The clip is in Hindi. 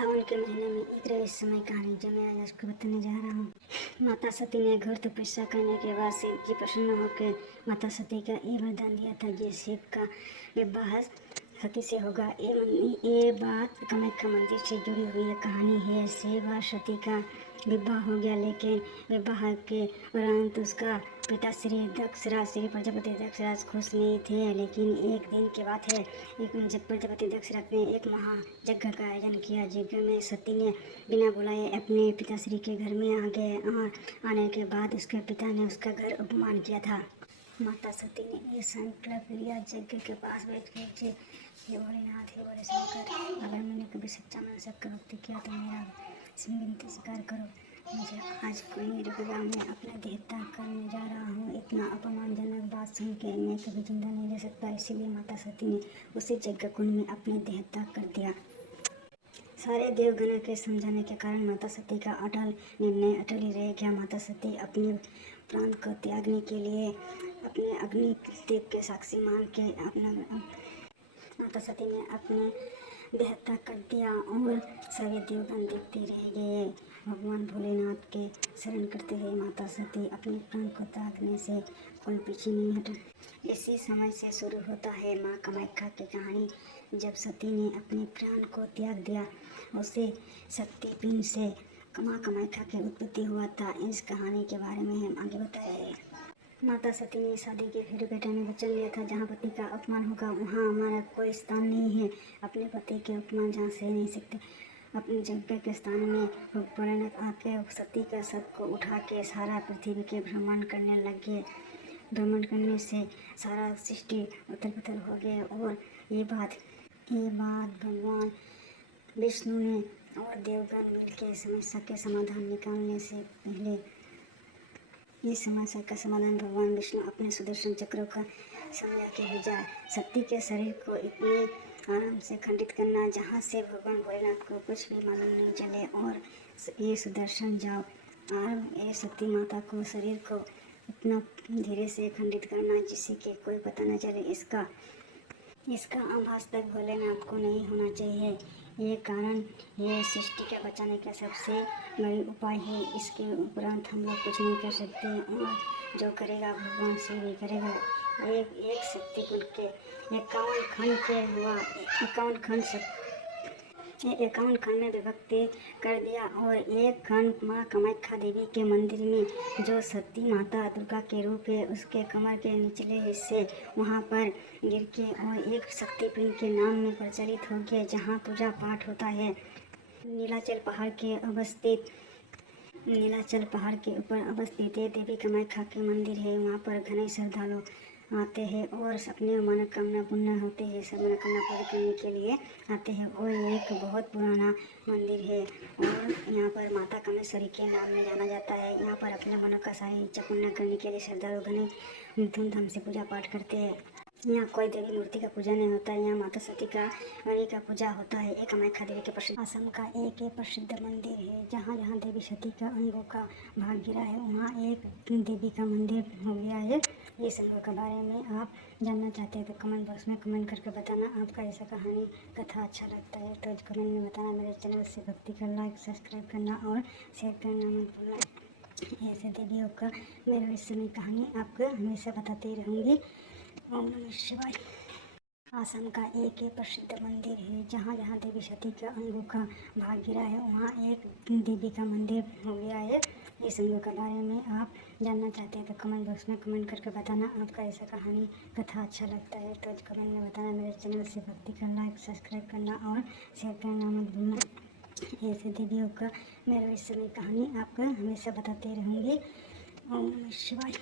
सावन के महीने में एक रहस्यमय कहानी जो मैं आज आपको बताने जा रहा हूँ। माता सती ने घोर तपस्या करने के बाद शिव जी प्रसन्न होकर माता सती का ये वरदान दिया था कि शिव का विवाह सती से होगा। ये बात कामाख्या मंदिर से जुड़ी हुई कहानी है। शिव और सती का विवाह हो गया, लेकिन विवाह के उपरांत उसका पिता श्री प्रजापति दक्षराज खुश नहीं थे। लेकिन एक दिन की बात है, जब प्रजापति दक्षराज ने एक महायज्ञ का आयोजन किया। यज्ञ में सती ने बिना बुलाए अपने पिताश्री के घर में आ गए और आने के बाद उसके पिता ने उसका घर अपमान किया था। माता सती ने ये संकल्प लिया यज्ञ के पास बैठ के, हे भोलेनाथ, हे भोले शंकर, अगर मैंने कभी सच्चा मन से भक्ति किया तो मेरा विनती स्वीकार करो। मुझे आज कोई नहीं रोकेगा, मैं अपना देह त्याग करने जा रहा हूँ। इतना अपमानजनक बात सुन के मैं कभी जिंदा नहीं रह सकता। इसीलिए माता सती ने उसी यज्ञ कुंड में अपने देह त्याग कर दिया। सारे देवगणों के समझाने के कारण माता सती का अटल निर्णय अटल ही रह गया। माता सती अपने प्राण को त्यागने के लिए अपने अग्नि देव के साक्षी मान के माता सती ने अपने देह त्याग कर दिया और सभी देवगण देखते रह गए। भगवान भोलेनाथ के शरण करते हुए माता सती अपने प्राण को त्यागने से कोई पीछे नहीं हटा। इसी समय से शुरू होता है माँ कामाख्या की कहानी। जब सती ने अपने प्राण को त्याग दिया, उसे शक्तिपीठ से माँ कामाख्या की उत्पत्ति हुआ था। इस कहानी के बारे में हम आगे बताएंगे। माता सती ने शादी के फिर बेटा ने वचन लिया था, जहाँ पति का अपमान होगा वहाँ हमारा कोई स्थान नहीं है। अपने पति के अपमान जहाँ सह नहीं सकते, अपने यज्ञ के स्थान में भोलेनाथ आके सती का शव को उठा के सारा पृथ्वी के भ्रमण करने लगे। भ्रमण करने से सारा सृष्टि उथल पुथल हो गया। और ये बात भगवान विष्णु ने और देवगण मिलकर समस्या के समाधान निकालने से पहले इस समस्या का समाधान भगवान विष्णु अपने सुदर्शन चक्रों का समझा के भेजा। सती के शरीर को इतने आराम से खंडित करना जहाँ से भगवान भोलेनाथ को कुछ भी मालूम नहीं चले, और ये सुदर्शन जाओ और ये सती माता को शरीर को इतना धीरे से खंडित करना जिससे कि कोई पता न चले। इसका आभास तक भोलेनाथ को नहीं होना चाहिए। ये कारण ये सृष्टि का बचाने का सबसे बड़ी उपाय है। इसके उपरांत हम लोग कुछ नहीं कर सकते, और जो करेगा भगवान शिव ही करेगा। एक शक्ति कुंड के 51 खंड में विभक्ति कर दिया, और एक खंड माँ कामाख्या देवी के मंदिर में जो सती माता दुर्गा के रूप है उसके कमर के निचले हिस्से वहाँ पर गिर के और एक शक्तिपीठ के नाम में प्रचलित हो गया, जहाँ पूजा पाठ होता है। नीलाचल पहाड़ के ऊपर अवस्थित देवी कामाख्या के मंदिर है। वहाँ पर घने श्रद्धालु आते हैं और अपने मनोकामना पूर्ण होते हैं। सब मनोकामना पूरी करने के लिए आते हैं, और एक बहुत पुराना मंदिर है और यहाँ पर माता कामेश्वरी के नाम में जाना जाता है। यहाँ पर अपने मनों का सारी इच्छा पूर्ण करने के लिए श्रद्धालु घने धूमधाम से पूजा पाठ करते हैं। यहाँ कोई देवी मूर्ति का पूजा नहीं होता है, यहाँ माता सती का वाणी का पूजा होता है। एक कामाख्या देवी के प्रसिद्ध असम का एक प्रसिद्ध मंदिर है। जहाँ जहाँ देवी सती का अंगों का भाग गिरा है वहाँ एक देवी का मंदिर हो गया है। ये संगों के बारे में आप जानना चाहते हैं तो कमेंट बॉक्स में कमेंट करके बताना। आपका ऐसा कहानी कथा अच्छा लगता है तो कमेंट में बताना। मेरे चैनल से भक्ति का लाइक सब्सक्राइब करना और शेयर करना मत भूलना। ऐसे देवियों का मैं रहस्यमय कहानी आपको हमेशा बताती रहूँगी। ओम नमः शिवाय। आसाम का एक प्रसिद्ध मंदिर है। जहाँ जहाँ देवी सती के अंगों का भाग गिरा है वहाँ एक देवी का मंदिर हो गया है। इस अंगों के बारे में आप जानना चाहते हैं तो कमेंट बॉक्स में कमेंट करके बताना। आपका ऐसा कहानी कथा अच्छा लगता है तो कमेंट में बताना। मेरे चैनल से भक्ति का लाइक सब्सक्राइब करना और शेयर करना मत भूलना। ऐसे देवियों का मैं रहस्यमय कहानी आपको हमेशा बताती रहूँगी। ओम नमः शिवाय।